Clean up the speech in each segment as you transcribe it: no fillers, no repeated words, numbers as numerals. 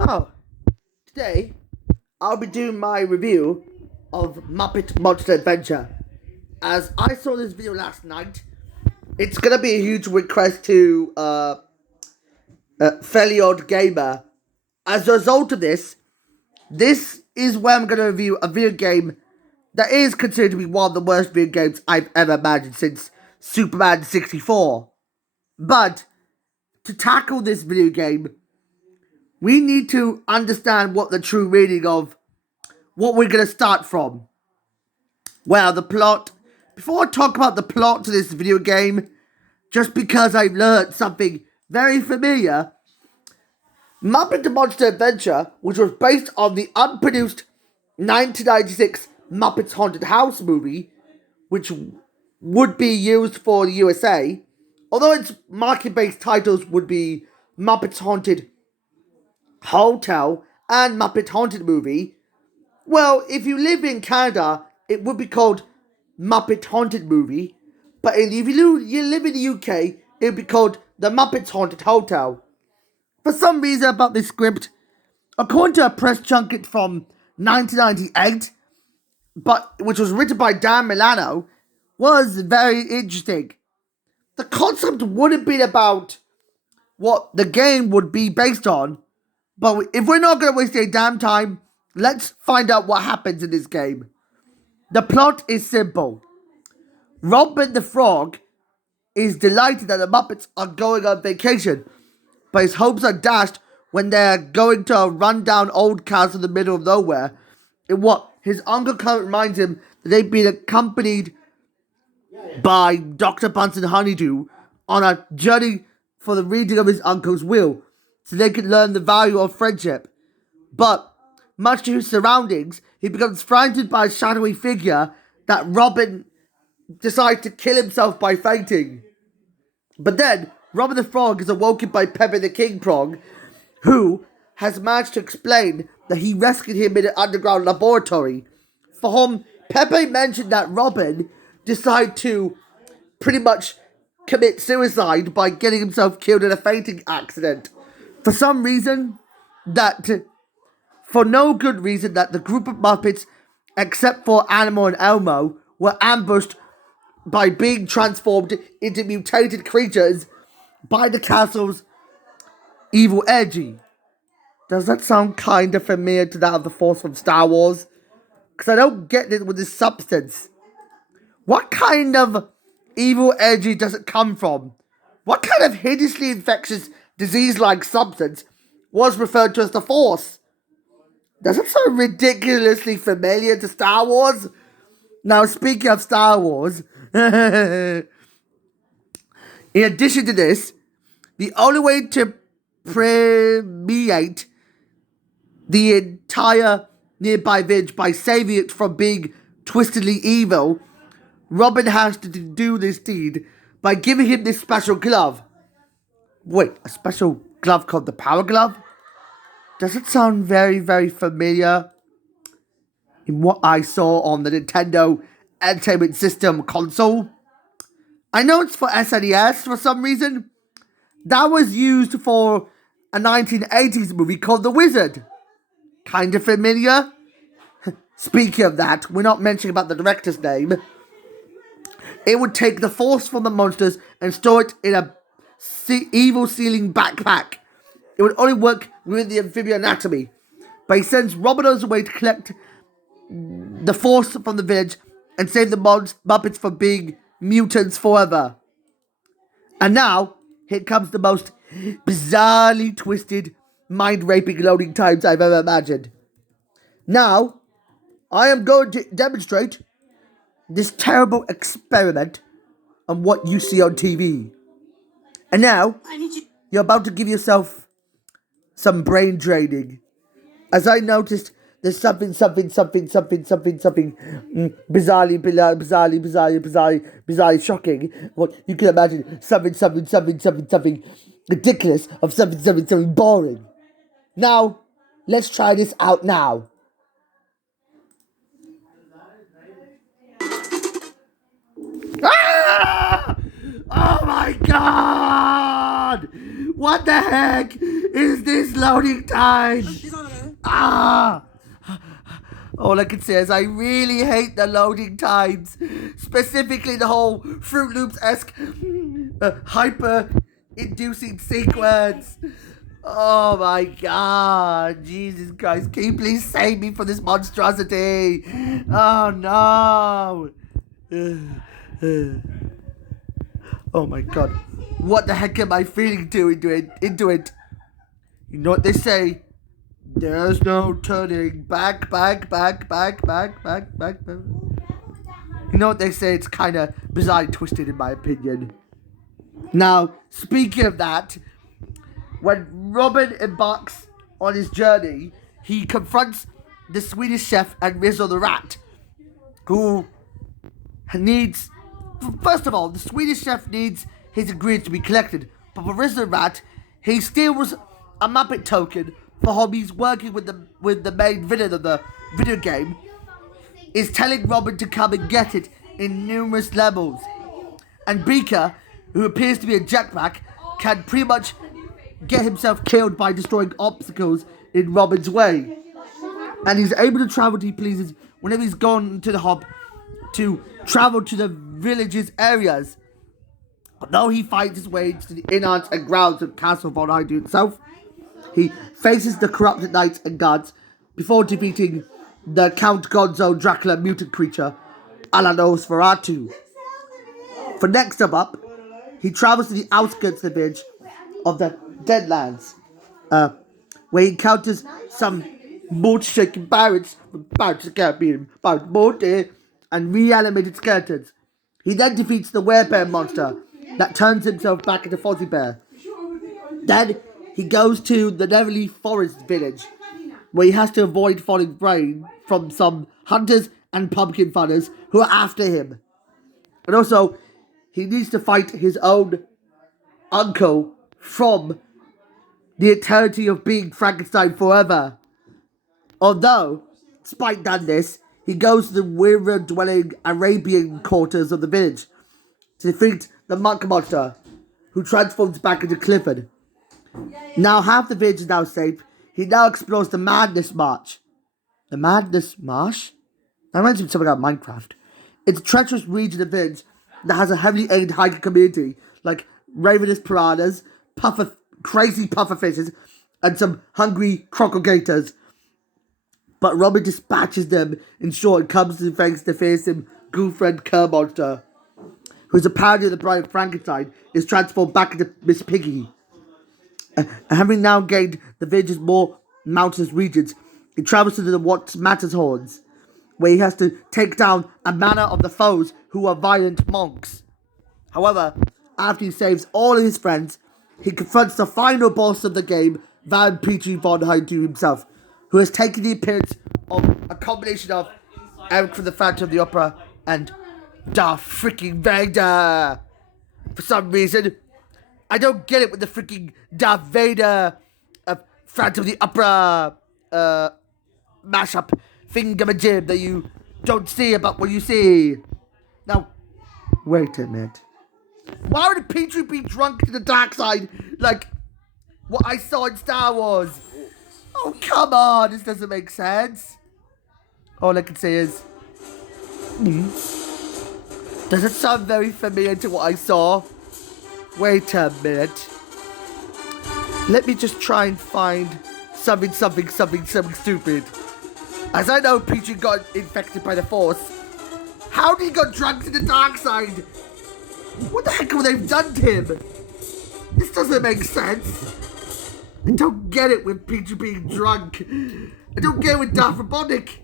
Oh, today I'll be doing my review of Muppet Monster Adventure. As I saw this video last night, it's gonna be a huge request to Fairly Odd Gamer. As a result of this is where I'm gonna review a video game that is considered to be one of the worst video games I've ever imagined since Superman 64. But to tackle this video game, we need to understand what the true meaning of what we're going to start from. Well, the plot. Before I talk about the plot to this video game, just because I've learned something very familiar, Muppet the Monster Adventure, which was based on the unproduced 1996 Muppets Haunted House movie, which would be used for the USA, although its market-based titles would be Muppets Haunted Hotel and Muppet Haunted Movie. Well, if you live in Canada, it would be called Muppet Haunted Movie. But if you live in the UK, it would be called The Muppets Haunted Hotel. For some reason about this script, according to a press junket from 1998, which was written by Dan Milano, was very interesting. The concept would have been about what the game would be based on, but if we're not going to waste any damn time, let's find out what happens in this game. The plot is simple. Robin the Frog is delighted that the Muppets are going on vacation, but his hopes are dashed when they're going to a rundown old castle in the middle of nowhere. In what his uncle reminds him that they've been accompanied by Dr. Bunsen Honeydew on a journey for the reading of his uncle's will, so they can learn the value of friendship. But, much to his surroundings, he becomes frightened by a shadowy figure that Robin decides to kill himself by fainting. But then, Robin the Frog is awoken by Pepe the King Prong, who has managed to explain that he rescued him in an underground laboratory, for whom Pepe mentioned that Robin decided to pretty much commit suicide by getting himself killed in a fainting accident. For some reason, for no good reason, that the group of Muppets, except for Animal and Elmo, were ambushed by being transformed into mutated creatures by the castle's evil energy. Does that sound kind of familiar to that of the Force from Star Wars? Because I don't get it with this substance. What kind of evil energy does it come from? What kind of hideously infectious disease-like substance was referred to as the Force? Does it sound ridiculously familiar to Star Wars? Now, speaking of Star Wars, in addition to this, the only way to permeate the entire nearby village by saving it from being twistedly evil, Robin has to do this deed by giving him this special glove. Wait, a special glove called the Power Glove? Does it sound very, very familiar in what I saw on the Nintendo Entertainment System console? I know it's for SNES for some reason. That was used for a 1980s movie called The Wizard. Kind of familiar? Speaking of that, we're not mentioning about the director's name. It would take the force from the monsters and store it in a evil-sealing backpack. It would only work within the amphibian anatomy. But he sends Robinos away to collect the force from the village and save the Muppets from being mutants forever. And now, here comes the most bizarrely twisted, mind-raping loading times I've ever imagined. Now, I am going to demonstrate this terrible experiment on what you see on TV. And now, you're about to give yourself some brain draining. As I noticed, there's something bizarrely shocking. What you can imagine, something ridiculous of something boring. Now, let's try this out now. Ah! Oh my god! What the heck is this loading time? Ah! All I can say is I really hate the loading times. Specifically the whole Fruit Loops-esque hyper-inducing sequence. Oh my god. Jesus Christ. Can you please save me from this monstrosity? Oh no. Oh my god. What the heck am I feeling into it? You know what they say? There's no turning back. You know what they say? It's kind of bizarre and twisted in my opinion. Now, speaking of that, when Robin embarks on his journey, he confronts the Swedish chef and Rizzo the rat, who needs... First of all, the Swedish chef needs his ingredients to be collected, but for Rizzo the rat, he steals a Muppet token for whom he's working with the main villain of the video game, is telling Robin to come and get it in numerous levels. And Beaker, who appears to be a jetpack, can pretty much get himself killed by destroying obstacles in Robin's way. And he's able to travel he pleases whenever he's gone to the hub to travel to the village's areas. Although he fights his way to the innards and grounds of Castle Von Hyde itself, he faces the corrupted knights and guards before defeating the Count Gonzo Dracula mutant creature, Alanos Ferratu. For next up, he travels to the outskirts of the village of the Deadlands, where he encounters some mold-shaking pirates from Pirates of the Caribbean, and reanimated skeletons. He then defeats the werebear monster that turns himself back into Fozzie Bear. Then he goes to the Neverleaf Forest village, where he has to avoid falling prey from some hunters and pumpkin funners who are after him. And also, he needs to fight his own uncle from the eternity of being Frankenstein forever. Although, despite done this, he goes to the weird-dwelling Arabian quarters of the village to defeat the monk monster, who transforms back into Clifford. Now half the village is now safe. He now explores the Madness Marsh. The Madness Marsh? That reminds me of something about Minecraft. It's a treacherous region of the village that has a heavily aimed hiking community, like ravenous piranhas, crazy pufferfishes, and some hungry crocodilators. But Robin dispatches them in short and comes to face the fearsome ghoul-friend Cur monster, who's a parody of the Bride of Frankenstein, is transformed back into Miss Piggy. Having now gained the village's more mountainous regions, he travels to the What Matters Horns, where he has to take down a manor of the foes who are violent monks. However, after he saves all of his friends, he confronts the final boss of the game, Van Petrie von Hyde himself, who has taken the appearance of a combination of Eric from the Phantom of the Opera and Darth freaking Vader. For some reason, I don't get it with the freaking Darth Vader Phantom of the Opera mashup thingamajig that you don't see about what you see. Now, wait a minute. Why would Petrie be drunk to the dark side like what I saw in Star Wars? Oh, come on, this doesn't make sense. All I can say is, does it sound very familiar to what I saw? Wait a minute. Let me just try and find something stupid. As I know Petrie got infected by the Force, how did he get drunk to the dark side? What the heck have they done to him? This doesn't make sense. I don't get it with Petrie being drunk. I don't get it with Darth Robotnik.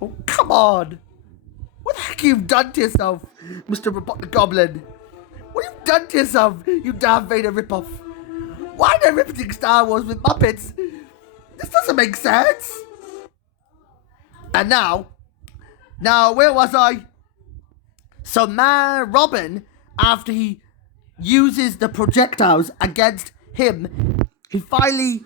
Oh, come on. What the heck have you done to yourself, Mr. Robotnik Goblin? What have you done to yourself, you Darth Vader ripoff? Why are they ripping Star Wars with Muppets? This doesn't make sense. And now, where was I? So Robin, after he uses the projectiles against him, he finally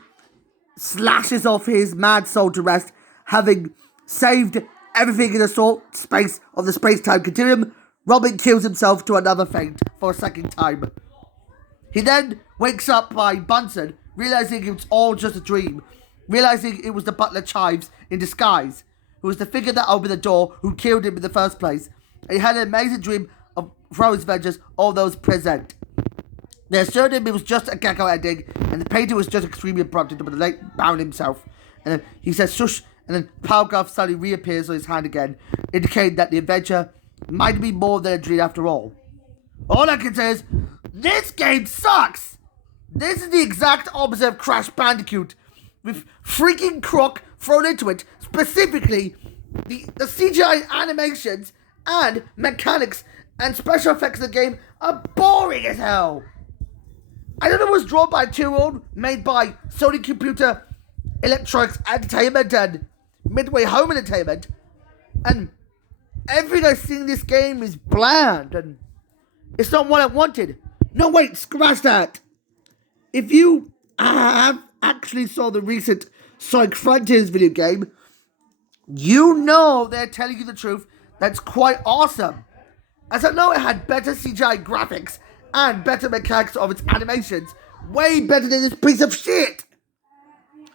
slashes off his mad soul to rest, having saved everything in the space of the space-time continuum. Robin kills himself to another faint for a second time. He then wakes up by Bunsen, realizing it was all just a dream, realizing it was the butler Chives in disguise, who was the figure that opened the door, who killed him in the first place. And he had an amazing dream of Rose Vengers, all those present. They assured him it was just a gecko ending, and the painting was just extremely abrupt, but the late bound himself. And then he says, shush, and then Paragraph suddenly reappears on his hand again, indicating that the adventure might be more than a dream after all. All I can say is, this game sucks! This is the exact opposite of Crash Bandicoot, with freaking crook thrown into it, specifically the CGI animations and mechanics and special effects of the game are boring as hell. I don't know, it was drawn by a 2-year-old, made by Sony Computer Electronics Entertainment and Midway Home Entertainment, and everything I see in this game is bland, and it's not what I wanted. No, wait, scratch that. If you have actually saw the recent Sonic Frontiers video game, you know they're telling you the truth. That's quite awesome. As I know it had better CGI graphics and better mechanics of its animations, way better than this piece of shit.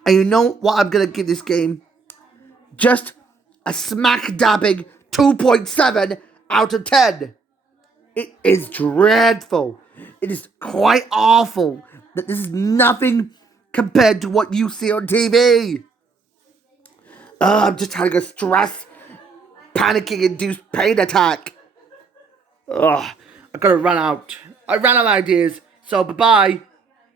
And you know what I'm gonna give this game? Just a smack dabbing 2.7 out of 10. It is dreadful. It is quite awful that this is nothing compared to what you see on TV. I'm just having a stress, panicking induced pain attack. I gotta run out. I ran out of ideas, so bye-bye.